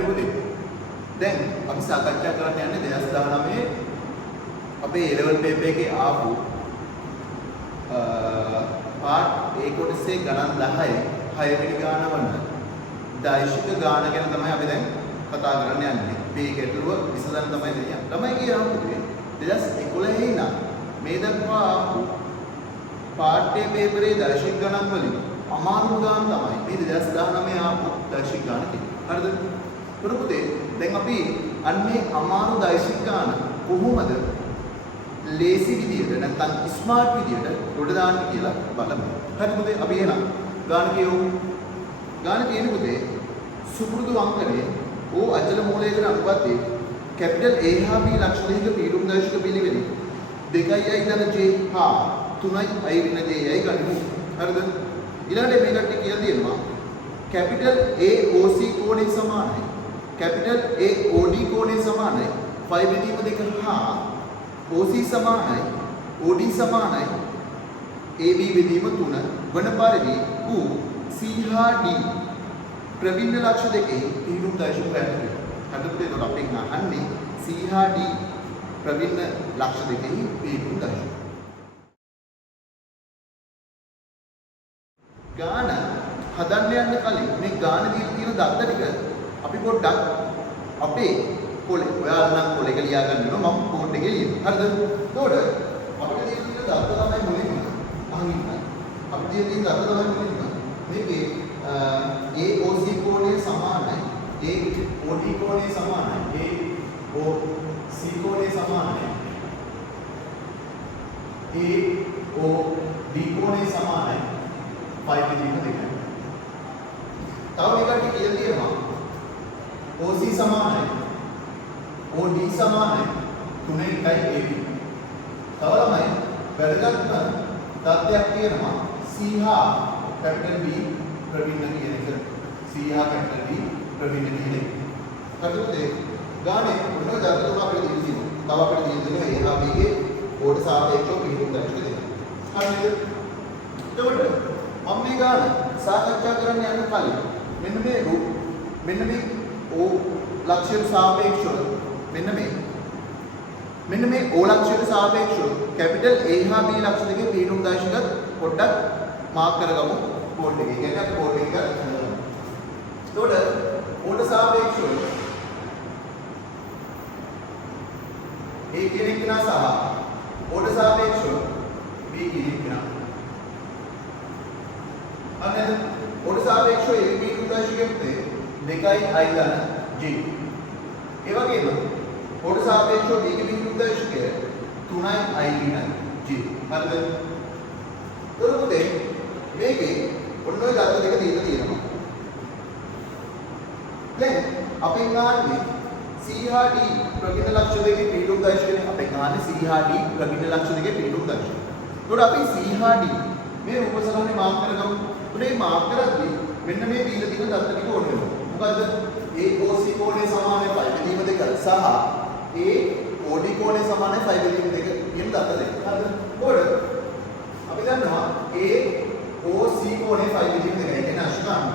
හරි පුතේ. දැන් අපි සාකච්ඡා කරන්න යන්නේ 2019 අපේ A level paper එකේ ආපු part A කොටසේ ගණන් 10 6 වෙනි ගාන වන දෛශික ගාන ගැන තමයි අපි දැන් කතා කරන්න යන්නේ. මේ ගැටලුව විසඳන්න තමයි දෙන්නේ. ළමයි කියනවා පුතේ 2011 ඉඳන් මේ දක්වා ආපු part A paper එකේ දෛශික ගණන් වලින් අමාරුම ගාන තමයි මේ 2019 ආපු දෛශික ගාන කියන්නේ. හරිද? පුතේ දැන් අපි අන්නේ අමාරු දෛශික ගාන කොහොමද ලේසි විදියට නැත්නම් ස්මාර්ට් විදියට උඩ දාන්න කියලා බලමු. හරි පුතේ අපි එහෙනම් ගාන කියමු. ගාන කියන්නේ පුතේ සුපුරුදු අංකනේ O අචල මූලයකට අනුපතේ කැපිටල් A හා B ලක්ෂ දෙකක පීඩුම් දශක පිළිවෙලින් 2i ධන j හා 3i ඍණ j යයි ගනිමු. හරිද? ඊළඟට මේ කට්ටිය කියලා දෙනවා කැපිටල් AOC කෝණය සමානයි කැපිටල් AOD කෝණය සමානයි phi බෙදීම 2 හා OC සමානයි OD සමානයි AB බෙදීම 3 වන පරිදි ඌ C හා D ප්‍රවින්න ලක්ෂ දෙකේ පීඩුම් දශක පැහැදිලි. හදපුතේ ඒකට අපි අහන්නේ C හා D ප්‍රවින්න ලක්ෂ දෙකේ පීඩුම් දශක. ගාන හදන්න යන්න කලින් මේ ගාන දීලා තියෙන දත්ත ටික අපි පොඩ්ඩක් අපේ කොලේ ඔයාලා නම් කොලේක ලියා ගන්න වෙනවා මම බෝඩ් එකේ ලියනවා. හරිද? එතකොට අපිට දීලා තියෙන දත්ත තමයි මුලින්ම අහන් ඉන්න. අපිට දීලා තියෙන දත්ත තමයි මුලින්ම මේකේ AOC කෝණය සමානයි AOD කෝණය සමානයි AOC කෝණය සමානයි AOD කෝණය සමානයි phi බෙදීම 2. තව එකක් කියලා තියෙනවා OC සමානයි OD සමානයි 3යි AB. තව ළමයි වැදගත්ම තත්ත්වයක් තියෙනවා C හා කැපිටල් B ප්‍රවින්න කියන එක. C හා කැපිටල් B ප්‍රවින්න කියන එක. හරිද? ගානේ මොන දත්ත තුන අපිට දීලා තියෙනවා. තව අපිට දීලා තියෙනවා A හා B ගේ ඕට සාපේක්ෂව පිළිතුරු දක්ෂ දෙක. හරිද? එතකොට මම මේ ගාන සාකච්ඡා කරන්න යන කලින් මෙන්න මේ O ලක්ෂයට සාපේක්ෂව මෙන්න මේ O ලක්ෂයට සාපේක්ෂව කැපිටල් A හා B ලක්ෂ දෙකේ පීඩුම් දශක පොඩ්ඩක් මාක් කරගමු බෝඩ් එකේ. කියන්නේ අපි බෝඩ් එක ගන්නවා. එතකොට ඕට සාපේක්ෂව A කියන කෙනා සහ ඕට සාපේක්ෂව B කියන කෙනා අනේ ඕට සාපේක්ෂව A B උදාශකයේ 2i ධන j. ඒ වගේම ඕට සාපේක්ෂව B ගේ B උදාශකය 3i ඍණ j. හරිද? එතකොට මේකේ ඔන්න ඔය දත්ත දෙක දීලා තියෙනවා. දැන් අපි ගන්නේ C හා D ප්‍රගින ලක්ෂ දෙකේ පීඩුම් දශකනේ අපි ගන්නේ C හා D ප්‍රගින ලක්ෂ දෙකේ පීඩුම් දශක. එතකොට අපි C හා D මේ උපසරණේ මාක් කරගමු. උනේ මාක් කරද්දී මෙන්න මේ දීලා තියෙන දත්ත ටික ඕන වෙනවා. මොකද්ද? AOC කෝණය සමානයි phi බෙදීම 2 සහ AOD කෝණය සමානයි phi බෙදීම 2 කියන දත්ත දෙක. හරිද? එතකොට අපි දන්නවා AOC කෝණය phi බෙදීම 2 කියන්නේ අශුකාංග.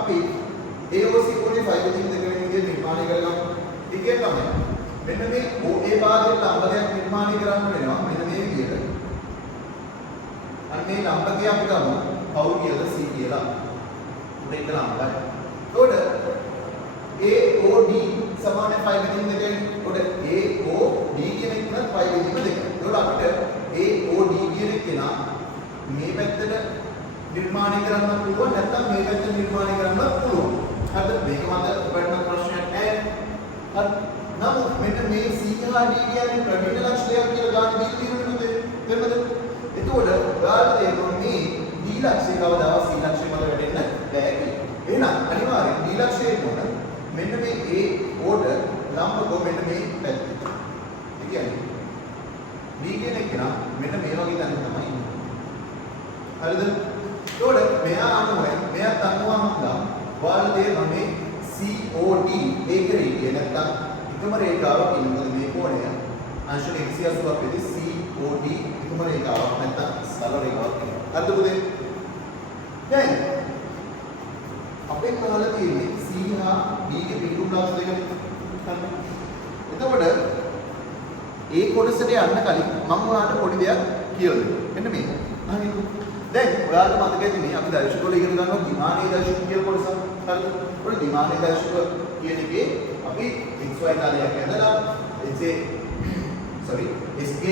අපි AOC කෝණය phi බෙදීම 2 වෙන විදිහට නිර්මාණය කරගමු. ඒකේ තමයි මෙන්න මේ OA භාගයට ලම්බකයක් නිර්මාණය කරන්න වෙනවා. මෙන්න මේ විදිහට. අන්න මේ ලම්බකය අපි ගමු. කවුරු කියලා C කියලා. උඩ එක ලම්බයි. එතකොට AOD සමාන phi බෙදීම 2යි. එතකොට AOD කියන එක නම් phi බෙදීම 2. එතකොට අපිට AOD කියන එක නා මේ පැත්තට නිර්මාණය කරන්න පුළුවන් නැත්නම් මේ පැත්තට නිර්මාණය කරන්න පුළුවන්. හරිද? මේක මත ඔබට ප්‍රශ්නයක් නැහැ. හරි. නමුත් මෙන්න මේ C හා D කියන්නේ ප්‍රවින්න ලක්ෂණයක් කියලා ගන්න දීලා තියෙනවද? තේරුණාද? එතකොට ඔයාලට තේරෙනවා මේ D ලක්ෂය කවදාවත් C ලක්ෂය මත වැටෙන්න බෑ කියලා. එහෙනම් අනිවාර්යෙන් D ලක්ෂයේ මොන මෙන්න මේ A ඕඩ ලම්බකව මෙන්න මේ පැත්ත. ඒ කියන්නේ D කියන එක නම් මෙන්න මේ වගේ තැනක තමයි ඉන්නේ. හරිද? එතකොට මෙයා අනුවෙන් මෙයාත් අනුවම හම්දා ඔයාලට තේරෙනවා මේ COD ඒක රේඛිය නැත්තම් එකම රේඛාවක් ඉන්නේ. මොකද මේ කෝණය අංශක 180ක් වෙදි COD එකම රේඛාවක් නැත්තම් සරල රේඛාවක් වෙනවා. හරිද පුතේ? දැන් අපෙන් අහලා තියෙන්නේ C හා D ගේ පිටුම් ලක්ෂ දෙක ගන්න. එතකොට ඒ කොටසට යන්න කලින් මම ඔයාලට පොඩි දෙයක් කියලා දෙන්න. මෙන්න මේක. අහන්න. දැන් ඔයාලට මතක ඇතිනේ අපි දර්ශක වල ඉගෙන ගන්නවා විමානීය දර්ශක කියන කොටස. හරිද? ඔය විමානීය දර්ශක කියන එකේ අපි xy තලයක් ඇඳලා SK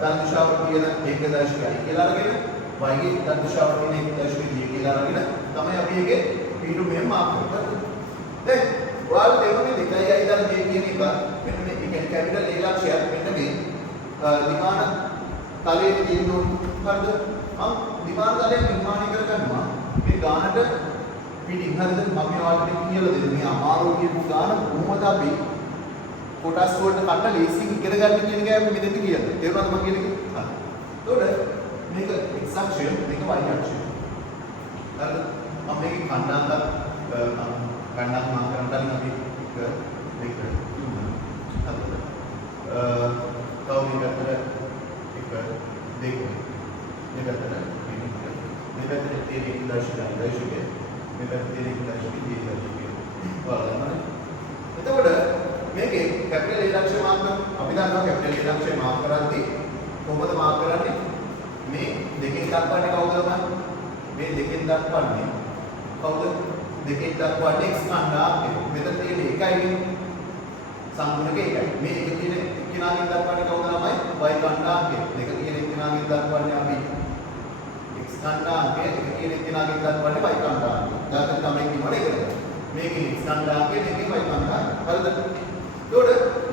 දන් දිශාව කියන එක දර්ශකයි කියලා අරගෙන y ගේ දන් දිශාව කියන එක දර්ශකයි කියලා අරගෙන තමයි අපි ඒකේ පිටු මෙහෙම මාප් කරන්නේ. දැන් ඔයාලට තේරෙන්නේ 2යි ඉඳන් මේ කියන එක මෙන්න මේ කියන්නේ කැපිටල් A ලක්ෂයක් මෙන්න මේ විමාන තලයේ තියෙන හරිද? මම විමාන තලය නිර්මාණය කරගන්නවා මේ ගානට පිටින් හරිද? මම ඔයාලට කියලා දෙන්න මේ අමාරු කියපු ගාන කොහොමද අපි කොටස් වලට කඩලා ලේසියෙන් ඉගෙන ගන්න කියන එක අපි මෙතෙන්ද කියන්නේ. තේරුණාද මම කියන එක? හරි. එතකොට මේක x අක්ෂය මේක y අක්ෂය. හරිද? මම මේකේ කණ්ඩායමක් මම කරන්න කලින් අපි මේක තුන. හරිද? තව මේකට එක දෙක මේ පැත්තට තියෙන දර්ශකය මේ පැත්තේ තියෙන දර්ශකය බලන්න. එතකොට මේකේ කැපිටල් A ලක්ෂය මාර්ක් කරනවා. අපි දන්නවා කැපිටල් A ලක්ෂය මාර්ක් කරද්දී කොහොමද මාර්ක් කරන්නේ? මේ දෙකෙන් දක්වන්නේ කවුද තමයි? මේ දෙකෙන් දක්වන්නේ කවුද? දෙකෙන් දක්වන්නේ x කණ්ඩායම. මෙතන තියෙන එකයි සංගුණක එකයි. මේ එක කියන එක්කෙනාගෙන් දක්වන්නේ කවුද තමයි? y කණ්ඩායම. දෙක කියන එක්කෙනාගෙන් දක්වන්නේ අපි x කණ්ඩායම. එක කියන එක්කෙනාගෙන් දක්වන්නේ y කණ්ඩායම. දායක තමයි කියනවනේ ඒකට. මේකේ x කණ්ඩායම මේකේ y කණ්ඩායම. හරිද? එතකොට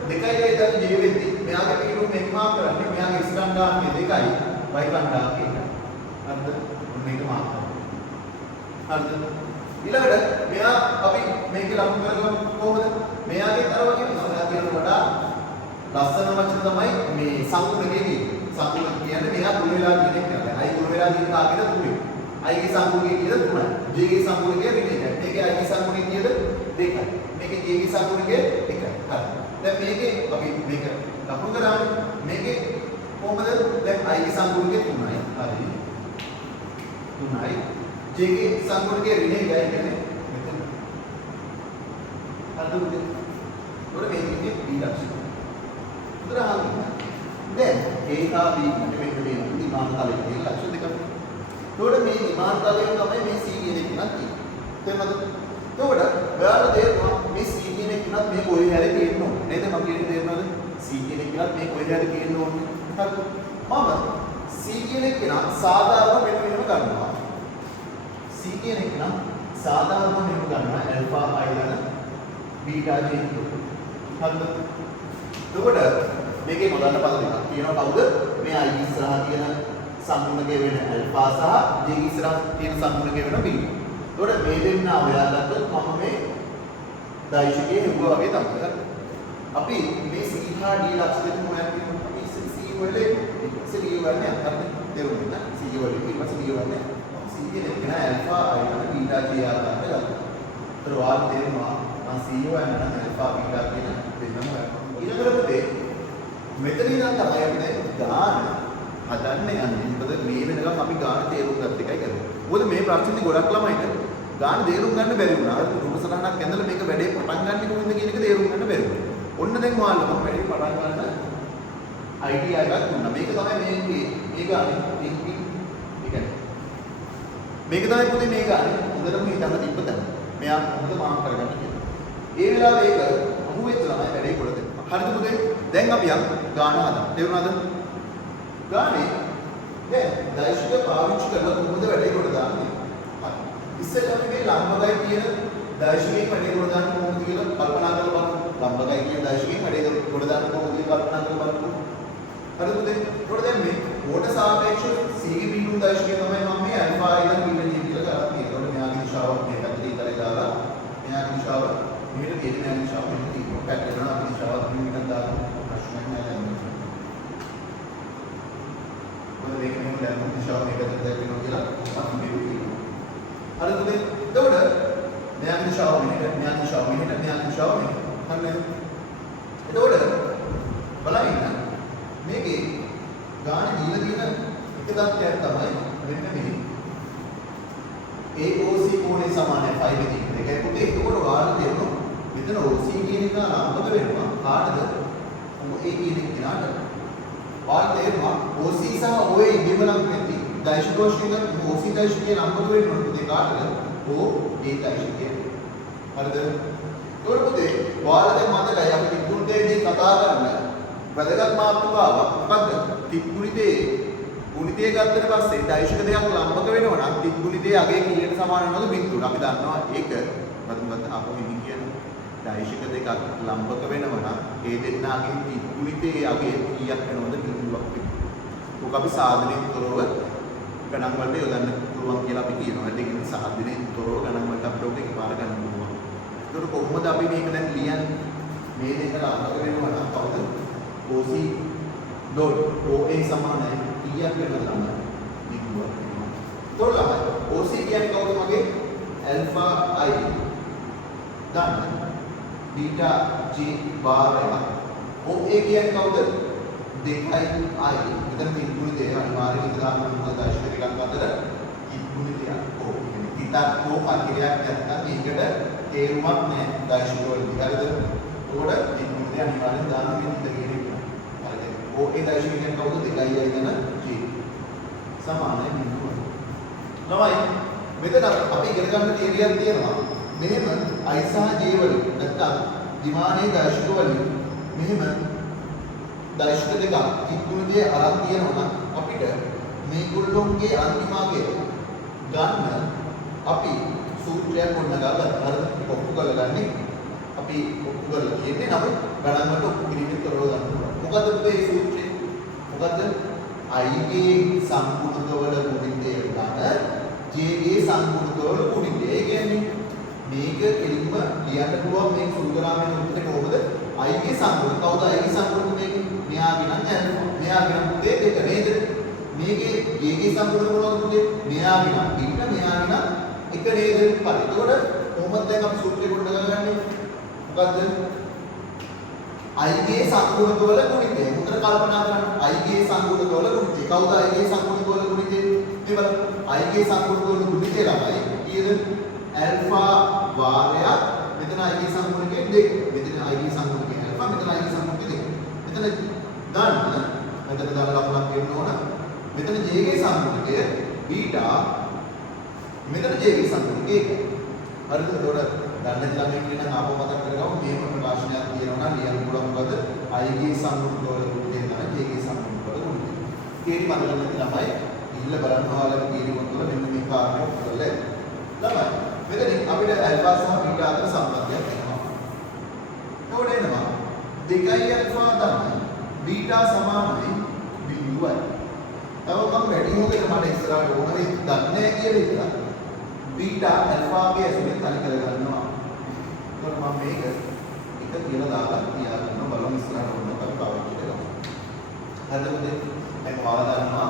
දෙකයි ඉඳන් j වෙද්දි මෙයාගේ පිටු මේක මාක් කරන්නේ මෙයාගේ x කණ්ඩායම දෙකයි y කණ්ඩායම එකයි. හරිද? මේක මාක් කරනවා. හරිද? ඊළඟට මෙයා අපි මේක ලඟු කරගමු කොහොමද? මෙයාගේ අර වගේ මෙයා කියන වඩා ලස්සන වචන තමයි මේ සංගුණකේ කියන්නේ. සංගුණ කියන්නේ මෙයා තුන වෙලා කියන එක කියන්නේ. අයි තුන වෙලා කියන කාගෙද තුනේ. අයිගේ සංගුණකේ කියන 3යි. j ගේ සංගුණකේ 2යි. මේකේ අයිගේ සංගුණකේ කියන 2යි. මේකේ j ගේ සංගුණකේ 1යි. හරි. දැන් මේකේ අපි මේක ලකුණු කරානේ. මේකේ කොහොමද? දැන් අයිගේ සංගුණකේ 3යි. හරි. 3යි. j ගේ සංගුණකේ ඍණ 1යි කියන්නේ මෙතන. හරිද? උඩ මේකේ b ලක්ෂණ. උතර අහන්න. දැන් a හා b මෙන්න මේ විමාන තලයේ තියෙන ලක්ෂණ දෙකක්. එතකොට මේ විමාන තලයෙන් තමයි මේ c කියන එක නක් තියෙන්නේ. තේරුණාද? එතකොට ඔයාලා තේරුණා මේ c කියන එක නක් මේ කොහේ හැරි තියෙන්න ඕනේ. නේද? මම කියන්නේ තේරුණාද? c කියන එක නක් මේ කොහේ හැරි තියෙන්න ඕනේ. හරිද? මම c කියන එක නක් සාධාරණ මෙන්න මෙහෙම ගන්නවා. c කියන එක නක් සාධාරණ මෙහෙම ගන්නවා alpha i ලන beta j කියලා. හරිද? එතකොට මේකේ මොනවාද පද දෙකක් තියෙනවා කවුද? මේ i ඉස්සරහා තියෙන සම්මුණකේ වෙන alpha සහ j ඉස්සරහා තියෙන සම්මුණකේ වෙන beta. එතකොට මේ දෙන්න හොයාගත්තොත් මම මේ දෛශිකයේ හෙව්වා වගේ තමයි. අපි මේ c හා d ලක්ෂ දෙක මොනවද කියනවා? අපි c වලේ c වලනේ අරගෙන දෙරුණා. c වලේ ඊපස්සේ d වලනේ. c කියන එක නා alpha i න beta j ආකාරයට ගන්නවා. ඒතර වාල් තේරෙනවා මම c වල න alpha beta කියන දෙන්නම ඊළඟට පුතේ මෙතන ඉඳන් තමයි අපි දැන් ගාන හදන්නේ යන්නේ. මොකද මේ වෙනකම් අපි ගාන තේරුම් ගන්න එකයි කරන්නේ. මොකද මේ ප්‍රශ්නේ ගොඩක් ළමයිට ගාන තේරුම් ගන්න බැරි වුණා. අර රූපසටහනක් ඇඳලා මේක වැඩේ පටන් ගන්න කොහොමද කියන එක තේරුම් ගන්න බැරි වුණා. ඔන්න දැන් ඔයාලා මම වැඩේ පටන් ගන්න අයිඩියා එකක් දුන්නා. මේක තමයි මේ ගානේ ටින්කින් එකයි. මේක තමයි පුතේ මේ ගානේ හොඳටම හිතන්න තිබ්බ තැන. මෙයා හොඳට මාක් කරගන්න කියලා. ඒ වෙලාවේ ඒක අහුවෙච්ච ළමයි වැඩේ කොට දෙන්න. හරිද පුතේ? දැන් අපි යම් ගාන හදමු. තේරුණාද? ගානේ දැන් දෛශික පාවිච්චි කරලා කොහොමද වැඩේ කොට දාන්නේ? හරි. ඉස්සෙල්ලා අපි මේ ලම්බකයි කියන දෛශිකයෙන් වැඩේ කොට දාන්න කොහොමද කියලා කල්පනා කරලා බලමු. ලම්බකයි කියන දෛශිකයෙන් වැඩේ කොට දාන්න කොහොමද කියලා කල්පනා කරලා බලමු. හරිද පුතේ? ඒකට දැන් මේ කොට සාපේක්ෂව c ගේ බිඳුන් දෛශිකය තමයි මම මේ alpha ඉඳන් බීටා j කියලා කරලා තියෙන්නේ. ඒකට මෙයාගේ දිශාව මේ පැත්තට ඉතරේ දාලා මෙයාගේ දිශාව මෙහෙට තියෙන මෙයාගේ දිශාව මෙහෙට තියෙනවා. පැත්තට යනවා අපි දිශාව මෙහෙට දාලා ප්‍රශ්නයක් නැහැ දැන්. මොකද මේක මෙහෙම දැම්මොත් දිශාව මේකට දැක්වෙනවා කියලා අපි මේ කියනවා. හරිද පුතේ? එතකොට මෙයාගේ දිශාව මෙහෙට මෙයාගේ දිශාව මෙහෙට මෙයාගේ දිශාව මෙහෙට. හරිද? එතකොට බලන්න මේකේ ගාන දීලා තියෙන එක තත්ත්වයක් තමයි මෙන්න මේ AOC කෝණය සමානයි 5 දිගට. ඒකයි පුතේ එතකොට ඔයාලට තේරෙනවා මෙතන OC කියන එක ලම්බක වෙනවා කාටද? OA කියන කෙනාට. ඔයාලට තේරෙනවා OC සහ OA ඉබේම ලම්බ වෙද්දී දෛශිකෝෂයෙන් OC දෛශිකයේ ලම්බක වෙනවා පුතේ කාටද? OA දෛශිකය. හරිද? ඒකට පුතේ ඔයාලට මතකයි අපි ත්‍රිගුණිතයේදී කතා කරන වැදගත් මාතෘකාවක් මොකද්ද? ත්‍රිගුණිතයේ ගුණිතය ගත්තට පස්සේ දෛශික දෙකක් ලම්බක වෙනවා නම් ත්‍රිගුණිතයේ අගය කීයට සමාන වෙනවද? බිඳුවට. අපි දන්නවා ඒක මතක අපු හිමින් කියන දෛශික දෙකක් ලම්බක වෙනවා නම් ඒ දෙන්නාගේ ත්‍රිගුණිතයේ අගය කීයක් වෙනවද? බිඳුවක් වෙනවා. ඔක අපි සාධනෙන් තොරව ගණන් වලට යොදන්න පුළුවන් කියලා අපි කියනවා. ඒ කියන්නේ සාධනෙන් තොරව ගණන් වලට අපිට ඔක එකපාර ගන්න පුළුවන්. ඒකට කොහොමද අපි මේක දැන් ලියන්නේ? මේ දෙක ලම්බක වෙනවා නම් කවුද? OC dot OA සමානයි කීයක් වෙනවද ළමයි? බිඳුවක් වෙනවා. තොර ළමයි OC කියන්නේ කවුද මගේ? alpha I දන්න beta J බාරය. OA කියන්නේ කවුද? 2i. මෙතන ත්‍රිගුණිතය අනිවාර්යයෙන් ඉදලා ගන්න දශක දෙකක් අතර ත්‍රිගුණිතයක්. ඕක කියන්නේ තිතක් හෝ කල්කිරයක් නැත්නම් ඒකට තේරුමක් නැහැ දශක වලදී. හරිද? ඒකට ත්‍රිගුණිතය අනිවාර්යෙන් දාන්න මේ තිත කියන එක. හරිද? OA දශක කියන්නේ කවුද? 2i දෙන J සමානයි බිඳුව. ළමයි මෙතන අපි ඉගෙන ගන්න තේරියක් තියෙනවා. මෙහෙම I සහ J වලින් නැත්නම් විමානයේ දශක වලින් මෙහෙම දශක දෙකක් ත්‍රිගුණිතයේ අරන් තියෙනවා නම් අපිට මේගොල්ලෝගේ අන්තිමාගය ගන්න අපි සූත්‍රයක් ගොඩනගා ගන්න. හරිද? ඔප්පු කරලා ගන්න. අපි ඔප්පු කරලා කියන්නේ නමුත් ගණන් වලට ඔප්පු කිරීමෙන් තොරව ගන්න පුළුවන්. මොකද්ද මේ සූත්‍රය? මොකද්ද? I ගේ සම්පූර්ණකවල ගුණිතය ගන්න J ගේ සම්පූර්ණකවල ගුණිතය. ඒ කියන්නේ මේක කෙලින්ම ලියන්න පුළුවන් මේ සූත්‍රාමයේ උත්තර කොහොමද? I ගේ සම්පූර්ණ කවුද? I ගේ සම්පූර්ණ මේක මෙයාගේ නම් ඇල්ෆා. මෙයාගේ නම් පුතේ දෙක නේද? මේකේ J ගේ සම්පූර්ණ මොනවද පුතේ? මෙයාගේ නම් බීටා මෙයාගේ නම් එක නේද? හරි. එතකොට කොහොමද දැන් අපි සූත්‍රය ගොඩනගන්නේ? මොකද්ද? I ගේ සම්පූර්ණකවල ගුණිතය. මුතර කල්පනා කරන්න. I ගේ සම්පූර්ණකවල ගුණිතය. කවුද I ගේ සම්පූර්ණකවල ගුණිතය? මේ බලන්න. I ගේ සම්පූර්ණකවල ගුණිතය ළමයි කීයද? ඇල්ෆා වාරයක්. මෙතන I ගේ සම්පූර්ණකේ 2. මෙතන I ගේ සම්පූර්ණකේ ඇල්ෆා. මෙතන I ගේ සම්පූර්ණකේ 2. මෙතන ගන්න. මෙතන දාලා ලකුණක් දෙන්න ඕන. මෙතන J ගේ සම්පූර්ණකය බීටා. මෙතන J ගේ සම්පූර්ණකේ 1. හරිද? එතකොට දන්නේ ළමයි කියන ආපහු මතක් කරගමු. මේක ප්‍රකාශනයක් තියෙනවා නම් ලියන්න පුළුවන්. මොකද I ගේ සම්පූර්ණකවල ගුණිතය තමයි J ගේ සම්පූර්ණකවල ගුණිතය. තේරි මතක නැති ළමයි ඉල්ල බලන්න ඔයාලගේ තීරුවන් තුළ මෙන්න මේ කාරණේ කරලා ළමයි මෙතනින් අපිට ඇල්ෆා සහ බීටා අතර සම්බන්ධයක් එනවා. එතකොට එනවා 2i ඇල්ෆා තමයි බීටා සමානයි බිඳුවයි. තව මම වැඩි හොකට මට ඉස්සරහට ඕන වෙයි දන්නේ කියලා ඉතලා බීටා ඇල්ෆාගේ ඇසුරෙන් තනි කරගන්නවා. එතකොට මම මේක එක කියලා දාලා තියාගන්න බලමු ඉස්සරහට ඕන අපි පාවිච්චි කරමු. හරිද පුතේ? දැන් ඔයාලා දන්නවා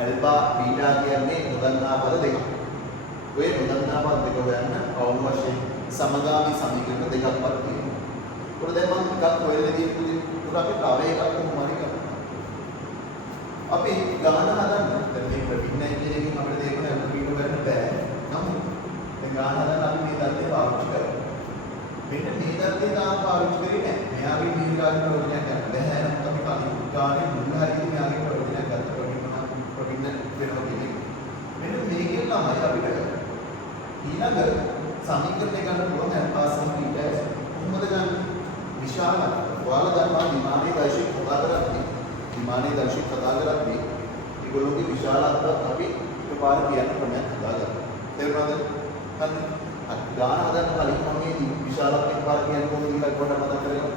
ඇල්ෆා බීටා කියන්නේ නොදන්නා පද දෙකක්. ඔය නොදන්නා පද දෙක හොයන්න අවම වශයෙන් සමගාමී සමීකරණ දෙකක්වත් තියෙනවා. ඒකට දැන් මම ටිකක් හොයලා තියෙන්නේ උඩ අපි තව එකක් කොහොම හරි කරමු. අපි ගමන හදන්න. දැන් මේ ප්‍රතිඥා කියන එකෙන් අපිට තේරෙනවා අපිට ගන්න බෑ. නමුත් දැන් ගාන හදන්න අපි මේ தත්ත්වය පාවිච්චි කරමු. මෙන්න මේ தත්ත්වය තාම පාවිච්චි කරේ නැහැ. මෙයාගේ නිර්ගාමී ප්‍රයෝජනයක් ගන්න බෑ. නමුත් අපි කලින් ගානේ මුල් හරියට මෙයාගේ ප්‍රයෝජනයක් ගත්තා. ප්‍රතිඥා වෙනවා කියන්නේ. මෙන්න මේකෙන් තමයි අපිට ඊළඟ සමීකරණය ගන්න පුළුවන් ඇල්ෆා සහ බීටා කොහොමද ගන්න? විශාල ඔයාලා දන්නවා විමානයේ දෛශික කතා කරද්දී ඒගොල්ලෝගේ විශාලත්වය අපි එකපාර කියන්න ක්‍රමයක් හදාගන්නවා. තේරුණාද? හරි. ගාන හදන්න කලින් මම මේ විශාලත්වය එකපාර කියන්න කොහොමද කියලා පොඩ්ඩක් මතක් කරගන්න.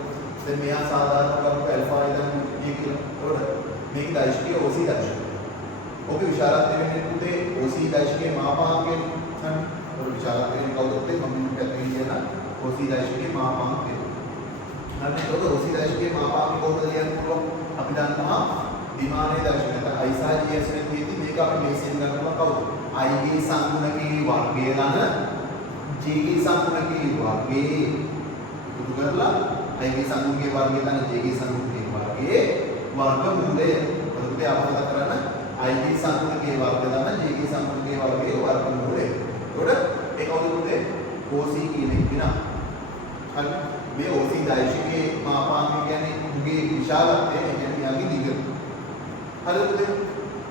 දැන් මෙයා සාධාරණ කරපු ඇල්ෆා ඉදන් මේ කියලා. ඒකට මේක දෛශිකයේ OC දෛශිකය. ඔකේ විශාලත්වය වෙන්නේ පුතේ OC දෛශිකයේ මාපාංකය. හරි. ඔය විශාලත්වයෙන් කවුද පුතේ මම මෙතන කියන OC දෛශිකයේ මාපාංකය. හරි. ඒක OC දෛශිකයේ මාපාංකය කොහොමද ලියන්න පුළුවන්? අපි දන්නවා විමානයේ දර්ශනය නැත්නම් I සහ J ඇසුරෙන් තියෙද්දි මේක අපි මේසෙන් ගන්නවා කවුද? I ගේ සංගුණකේ වර්ගය ළඟ J ගේ සංගුණකේ වර්ගයේ එකතු කරලා I ගේ සංගුණකේ වර්ගය ළඟ J ගේ සංගුණකේ වර්ගයේ වර්ගමූලය. එතකොට අපහත කරන්න I ගේ සංගුණකේ වර්ගය ළඟ J ගේ සංගුණකේ වර්ගයේ වර්ගමූලය. එතකොට ඒක OC කියන එක විනා. හරි. මේ OC දෛශිකයේ මාපාංක කියන්නේ උගේ විශාලත්වය කියන්නේ යාගේ දිග. හරිද?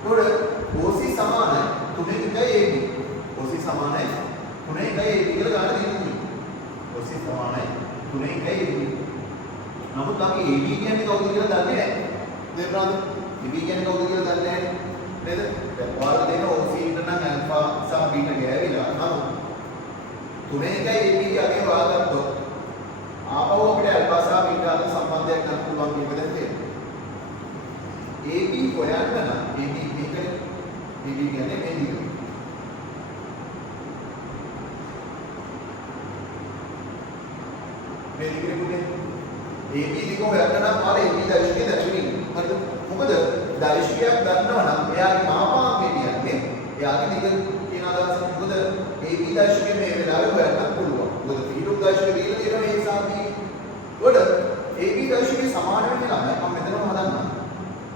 එතකොට OC සමානයි 3.1 AB. OC සමානයි 3.1 AB කියලා ගන්න දෙන්නේ. OC සමානයි 3.1 AB. නමුත් අපි AB කියන්නේ කවුද කියලා දන්නේ නැහැ. තේරුණාද? AB කියන්නේ කවුද කියලා දන්නේ නැහැ. නේද? දැන් ඔයාලා දෙන OC ට නම් ඇල්ෆා සහ බීටා ගෑවිලා. නමුත් 3.1 AB යගේ වාගත්තොත් ආපහු අපිට ඇල්ෆා සහ බීටා අතර සම්බන්ධයක් ගන්න පුළුවන් මේක දැන් තේරෙනවා. AB හොයන්න නම් AB මේකනේ. AB කියන්නේ මේ දිග. මේ දිගනේ පුතේ. AB දිග හොයන්න නම් ආර AB දෛශිකය දැක්වෙන්නේ. හරිද? මොකද දෛශිකයක් ගන්නවා නම් එයාගේ මාපාංකය කියන්නේ එයාගේ දිග කියන අදහස. මොකද AB දෛශිකය මේ වෙලාවේ හොයන්න පුළුවන්. මොකද පීඩුම් දෛශිකය දීලා තියෙන මේ හිසාවදී. උඩ AB දෛශිකය සමාන වෙන්නේ නැහැ. මම මෙතනම හදන්නම්.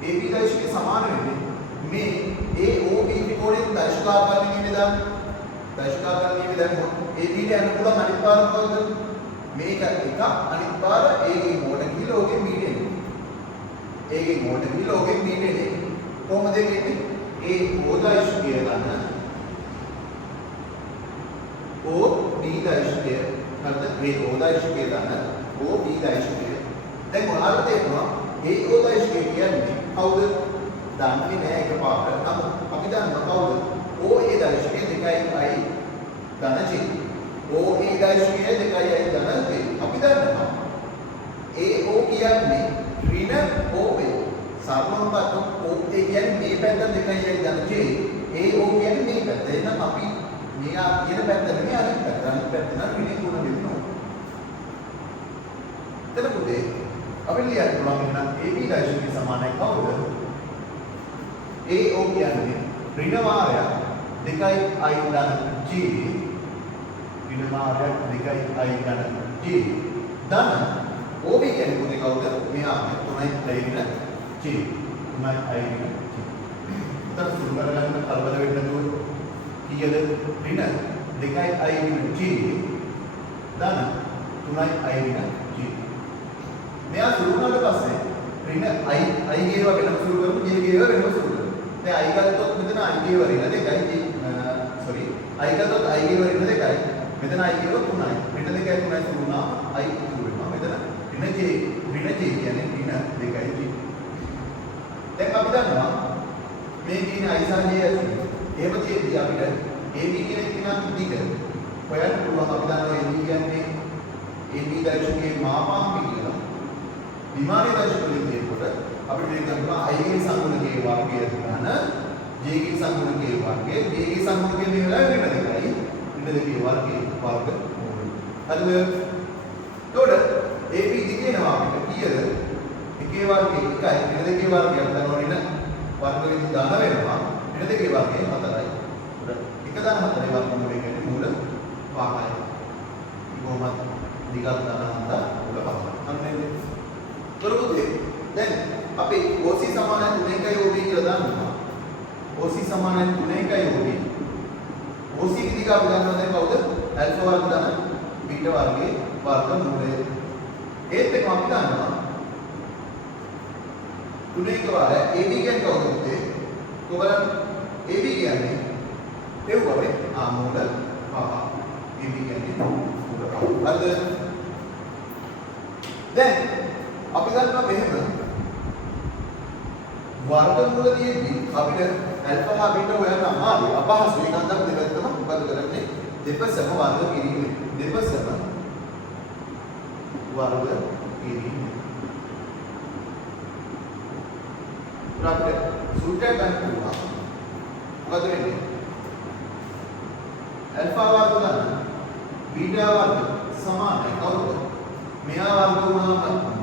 AB දෛශිකය සමාන වෙන්නේ මේ AOB ත්‍රිකෝණයේ දෛශිකාකාර නියමය දාන්න. දෛශිකාකාර නියමය දැම්මොත් AB ට යන්න පුළුවන් අනිත් පාර මොකද? මේක එක අනිත් පාර A ගේ මොඩ ගිහලා ඔගේ B ට එන්නේ. A ගේ මොඩ ගිහලා ඔගේ B ට එන්නේ. කොහොමද කියන්නේ? A O දෛශිකය ගන්න. O B දෛශිකය හරිද? A O දෛශිකය ගන්න. O B දෛශිකය. දැන් ඔයාලට තේරෙනවා A O දෛශිකය කියන්නේ කවුද? දන්නේ නැහැ එකපාරට. නමුත් අපි දන්නවා කවුද? OA දෛශිකය 2i ධන J. OA දෛශිකය 2i ධන J. අපි දන්නවා AO කියන්නේ ඍණ OA. සාමාන්‍යයෙන් OA කියන්නේ මේ පැත්ත 2i ධන J. AO කියන්නේ මේ පැත්ත. එහෙනම් අපි මෙයා කියන පැත්ත නෙමෙයි අනිත් පැත්ත. අනිත් පැත්ත නම් ඍණ ගුණ වෙනවා. එතකොට අපි ලියන්න පුළුවන් නම් AB දෛශිකය සමානයි කවුද? AO කියන්නේ ඍණ වාරයක් 2i ධන J. ඍණ වාරයක් 2i ධන J. ධන OB කියන්නේ මොකද කවුද? මෙහා 3i ඍණ J. 3i ඍණ J. උත්තර සුළු කරගන්න කලබල වෙන්න දුර කීයද? ඍණ 2i ඍණ J. ධන 3i ඍණ J. මෙයා සුළු කරලා පස්සේ ඍණ i ගේව වෙනම සුළු කරමු j ගේව වෙනම සුළු කරමු. දැන් i ගත්තොත් මෙතන i ගේව ඍණ 2යි sorry i ගත්තොත් i ගේව ඍණ 2යි මෙතන i ගේව 3යි ඍණ 2යි 3යි සුළු වුණා i ඉතුරු වෙනවා මෙතන ඍණ j කියන්නේ ඍණ 2යි j. දැන් අපි දන්නවා මේ කියන්නේ i සහ j ඇති. එහෙම තියෙද්දි අපිට ab කියන එක දිග හොයන්න පුළුවන්. අපි දන්නවා ab කියන්නේ ab දෛශිකයේ මාපාංකය කියලා. විමානයේ දෛශිකවලින් කියනකොට අපිට මේක ගන්නවා i ගේ සංගුණකයේ වර්ගය ගන්න j ගේ සංගුණකයේ වර්ගය j ගේ සංගුණකයේ මේ වෙලාවේ වෙන දෙකයි ඊට දෙකේ වර්ගයේ වර්ග මොකද හරිද? එතකොට ab දිගේනවා අපිට කීයද? එකේ වර්ගය 1යි ඊට දෙකේ වර්ගය අපි දන්නවා නේ වර්ග විදි ධන වෙනවා ඊට දෙකේ වර්ගය 4යි. එතකොට 1 ධන 4යි වර්ගමූල කියන්නේ මූල 5යි. කොහොමද දිගක් ධන 4 මූල 5යි. අන්න එන්නේ කරපොතේ දැන් අපි OC සමානයි 3.1 OB කියලා දාන්නවා. OC සමානයි 3.1 OB. OC ගේ දිග අපි ගන්නවා දැන් කවුද? ඇල්ෆා වර්ග ධන බීටා වර්ගයේ වර්ගමූලය. ඒත් එක්ක අපි ගන්නවා 3.1 වාරය AB කියන්නේ කවුද පුතේ? කොහොමද AB කියන්නේ එව්වනේ මූල 5. AB කියන්නේ මූල 5. හරිද? දැන් අපි ගන්නවා මෙහෙම වර්ගමූල තියෙද්දි අපිට ඇල්ෆා හා බීටා හොයන්න අමාරුයි. අපහසුයි. ඒකත් අපි දෙපැත්තම මොකද කරන්නේ? දෙපසම වර්ග කිරීම. දෙපසම වර්ග කිරීම. අපිට සූත්‍රයක් ගන්න පුළුවන්. මොකද වෙන්නේ? ඇල්ෆා වර්ග ගන්න බීටා වර්ග සමානයි කවුද? මෙයා වර්ග වුණාම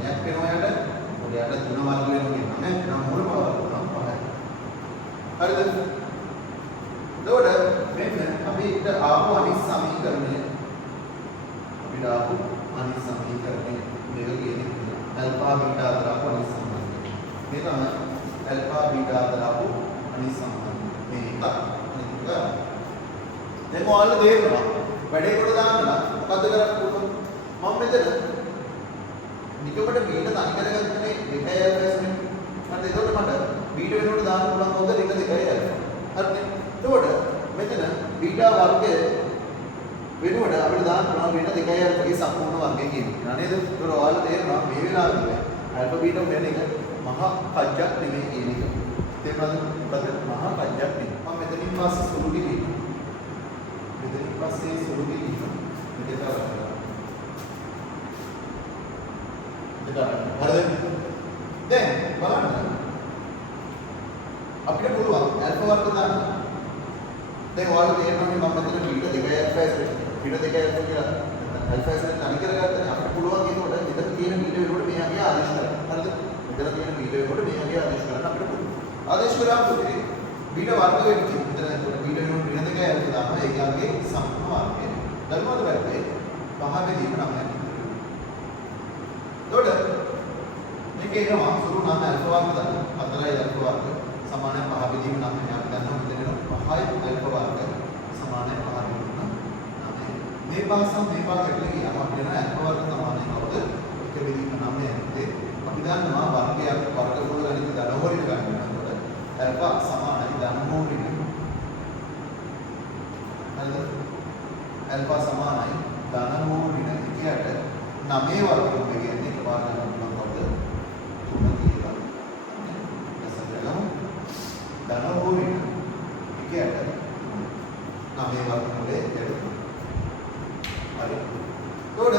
යක් වෙනවා යට ඔයාලට 3 වර්ග වෙනවා කියනවා නේ නම් මොන පාවර වුණා 5යි. හරිද? එතකොට මෙන්න අපිට ආපු අනිත් සමීකරණය අපිට ආපු අනිත් සමීකරණය මේක කියන්නේ ඇල්ෆා බීටා අතර ආපු අනිත් සම්බන්ධය. මේ තමයි ඇල්ෆා බීටා අතර ආපු අනිත් සම්බන්ධය. මේක අනිත් එක. දැන් ඔයාලට තේරෙනවා වැඩේ කොට දාන්න නම් මොකද්ද කරන්න පුළුවන්? මම මෙතන නිකමට බීට තනි කරගත්තනේ 2යි ඇල්ෆාස්නේ. හරිද? එතකොට මට බීට වෙනකොට දාන්න පුළුවන් කොහොමද? රින 2යි ඇල්ෆා. හරිද? එතකොට මෙතන බීටා වර්ගය වෙනුවට අපිට දාන්න පුළුවන් රින 2යි ඇල්ෆාගේ සම්පූර්ණ වර්ගය කියන්නේ. නේද? ඒතකොට ඔයාලා තේරෙනවා මේ වෙලාවේදී ඇල්ෆා බීටා වෙන එක මහා කජ්ජක් නෙමෙයි කියන එක. තේරුණාද? මොකද මහා කජ්ජක් නෙමෙයි. මම මෙතනින් පස්සේ සුළු කිලින. මෙතනින් පස්සේ සුළු කිලින. මෙතන හරිද? දැන් බලන්න. අපිට පුළුවන් ඇල්ෆා වර්ග දාන්න. දැන් ඔයාලා තේරෙනවා මම මෙතන බීටා 2යි ඇල්ෆාස් බීටා 2යි ඇල්ෆා කියලා ඇල්ෆාස් එක තනි කරගත්තනේ අපිට පුළුවන් ඒකෝට මෙතන තියෙන බීටා වෙනකොට මෙයාගේ ආදේශ කරන්න. හරිද? මෙතන තියෙන බීටා වෙනකොට මෙයාගේ ආදේශ කරන්න අපිට පුළුවන්. ආදේශ කරාම පුතේ බීටා වර්ග වෙච්ච මෙතන බීටා වෙනකොට රින 2යි ඇල්ෆා දානවා ඒකගේ සම්පූර්ණ වර්ගය. දන්නවද වැඩේ? පහේ දීම නම් නැහැ. එතකොට මේකේ එනවා සුළු නම් ඇල්ෆා වර්ග දාන්න. 4යි ඇල්ෆා වර්ග සමානයි 5 බෙදීම නම් අපි දන්නවා මෙතන 5යි ඇල්ෆා වර්ග සමානයි 5 බෙදීම 9. මේ පාසම් මේ පාකට ගියාම අපිට එන ඇල්ෆා වර්ග සමානයි කවුද? 1 බෙදීම 9 ඇත්තේ. අපි දන්නවා වර්ගයක් වර්ගමූල ගණිත ධනවරින් ගන්නකොට ඇල්ෆා සමානයි ධනමූලික. හරිද? ඇල්ෆා සමානයි ධනමූලික කියට 9 වර්ගමූල කියන්නේ එකපාර ගන්න පුළුවන් කවුද? 3 කියලා. ධනමූලික කියට 9 වර්ගමූලයේ හරි. එතකොට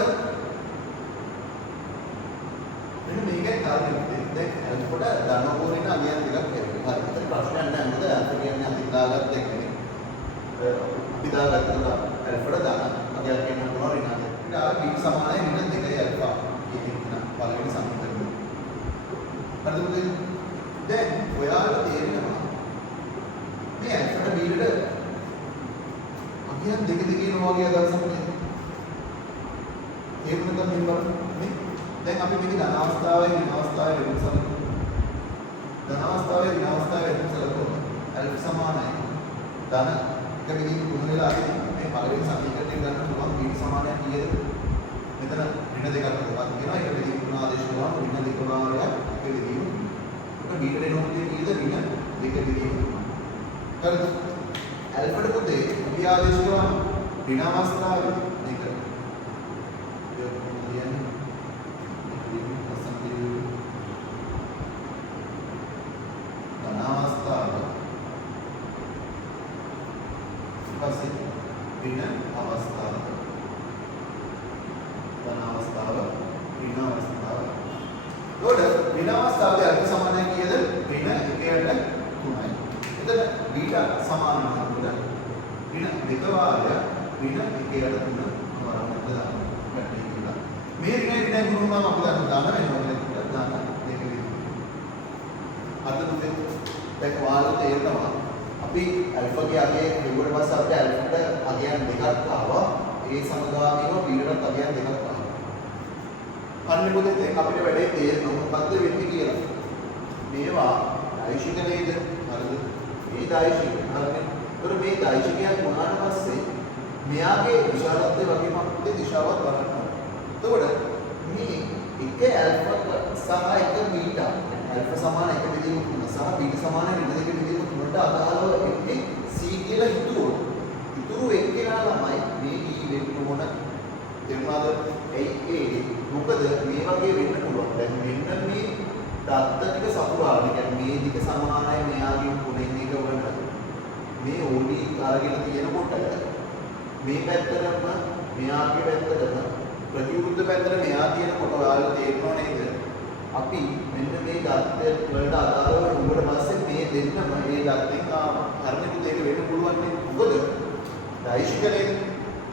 මෙන්න මේකයි කාර්යය. දැන් එතකොට ධනමූලික අගයන් දෙකක් තියෙනවා. හරි. ඒතර ප්‍රශ්නයක් නැහැ. මොකද අල්ෆා කියන්නේ අපි දාගත්ත එකනේ. අපි දාගත්තට අල්ෆාට දාන අගයන් කියන මොනවා රිනාද? ඊට ආ බී සමානයි රින 2යි අල්ෆා. කියන පළවෙනි සමීකරණය. හරිද? දැන් ඔයාලට තේරෙනවා මේ අල්ෆාට බීට අගයන් දෙක දෙකේනවා වගේ අදහසක් නේද? ඒක මොකද මේ බලන්න. දැන් අපි මේක ධන අවස්ථාවේ ඍණ අවස්ථාවේ වෙනස බලමු. ධන අවස්ථාවේ ඍණ අවස්ථාවේ වෙනස බලමු. අල්ෆා සමානයි ධන එක විදිහට 3 වෙලා අපි මේ පළවෙනි සමීකරණය ගන්න පුළුවන් බී සමානයි කීයද? මෙතන ඍණ දෙකක් එකක් තියෙනවා. එක විදිහට 3 ආදේශ කරනවා ඍණ දෙක භාගයක් එක විදිහට. ඒක බීට දෙනෝන්නේ කීයද? ඍණ දෙක විදිහට. හරිද? ඇල්ෆාට පුතේ අපි ආදේශ කරනවා ඍණ අවස්ථාවේ මේක අපි ඇල්ෆාගේ අගය මෙවුවට පස්සේ අපිට ඇල්ෆාට අගයන් දෙකක් ආවා. ඒ සමගාමීව බීටට අගයන් දෙකක් ආවා. අන්න මොකද දැන් අපිට වැඩේ තේරෙනවා මොකද්ද වෙන්නේ කියලා. මේවා දෛශික නේද? හරිද? මේ දෛශික. හරිනේ. ඒතර මේ දෛශිකයන් වුණාට පස්සේ මෙයාගේ විශාලත්වය වගේම අපිට දිශාවක් බලන්න. එතකොට මේ එක ඇල්ෆා සහ එක බීටා ඇල්ෆා සමාන 1 බෙදීම 3 සහ බීටා සමාන ඍණ 2 බෙදීම 3ට අදාළව එන්නේ C කියලා හිතුවොත් ඉතුරු එක්කෙනා ළමයි මේ D වෙන්න ඕන. තේරුණාද? ඒ මොකද මේ වගේ වෙන්න පුළුවන්. දැන් මෙන්න මේ දත්ත ටික සපුරාගෙන කියන්නේ මේ දිග සමානයි මෙයාගේ කොනෙන් එක වලට මේ OD අරගෙන තියෙනකොට මේ පැත්තටම මෙයාගේ පැත්තටම ප්‍රතිවිරුද්ධ පැත්තට මෙයා තියෙනකොට ඔයාලා තේරෙනව නේද? අපි මෙන්න මේ දත්ත වලට අදාළව උඹට පස්සේ මේ දෙන්නම මේ දත්තෙන් හරියට දෙක වෙන්න පුළුවන් නේ. මොකද දෛශික නේද?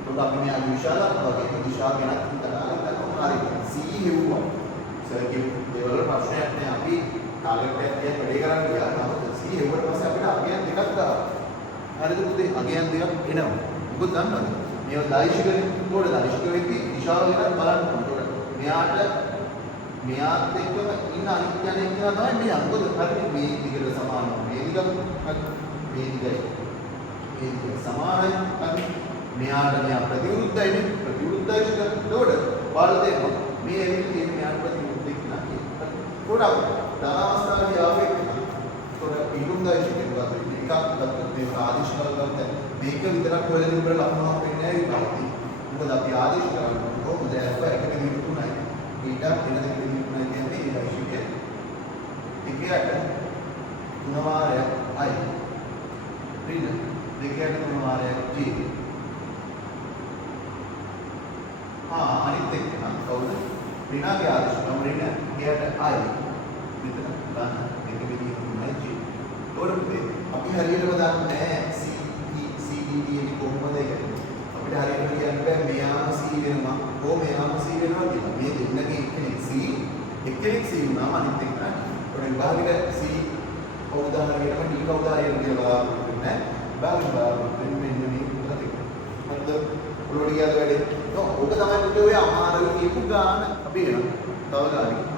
ඒකට අපි මේ විශාලක් වගේ දිශා ගැන හිතනවා. හරි. C හෙව්වා. සර්කිට් දේවල් ප්‍රශ්නයක් නෑ. අපි ටාගට් එකක් දිහා වැඩේ කරන්න ගියා. නමුත් C හෙව්වට පස්සේ අපිට අගයන් දෙකක් දානවා. හරිද පුතේ? අගයන් දෙකක් එනවා. මොකද දන්නවද? මේවා දෛශිකනේ. උඩ දෛශික වෙද්දී දිශාව ගැන බලන්න ඕනේ. මෙයාට මෙයාත් එක්කම ඉන්න අනිත් කෙනෙක් කියලා තමයි මෙයා. මොකද හරියට මේ දිගට සමානව මේ දිගට මේ දිගයි මේ දිග සමානයි. හරි. මෙයාට මෙයා ප්‍රතිවිරුද්ධ ප්‍රතිවිරුද්ධයිනේ ප්‍රතිවිරුද්ධයි කියලා. එතකොට ඔයාලා තේරෙනවා මේ ඇවිල්ලා තියෙන මෙයාට ප්‍රතිවිරුද්ධයි කියලා කියනවා. එතකොට ධන අවස්ථාවේදී ආව එක එතකොට පිරුම්දයි කියනවා. එකක් මේ ආදේශ කරගත්ත මේක විතරක් හොයලා ඉවර ලකුණක් වෙන්නේ නැහැ විභාගයේ. මොකද අපි ආදේශ කරන්නේ කොහොමද? F එකක දිනු තුනයි. ඊට වෙන දෙකක දිනු තුනයි කියන්නේ ඒ රයිෂිකේ. එකයට 3 වාරයක් I. රින දෙකයට 3 වාරයක් J. අනිත් එක නම් කවුද? රිනාගේ ආදේශ නම් රින එයාට I. මෙතන ගන්න දෙක විදිහට තුනයි J. ඒකට අපි හරියටම දන්නේ නැහැ C D D කොහොමද කියන්නේ. අපිට හරියට කියන්න බෑ මෙයාම C වෙනවා හෝ මෙයාම C වෙනවා කියලා. මේ දෙන්නගේ එක්කෙනෙක් C වුණාම අනිත් එක නෑ. ඒකට විභාගෙට C උදාහරණයකට D උදාහරණයක් කියලා නෑ. විභාගෙ මෙන්න මේ උත්තර දෙක. හරිද? ඔලෝඩියාද වැඩේ. ඔක තමයි පුතේ ඔය අමාරුයි කියපු ගාන අපි එනවා. තව ගානක්.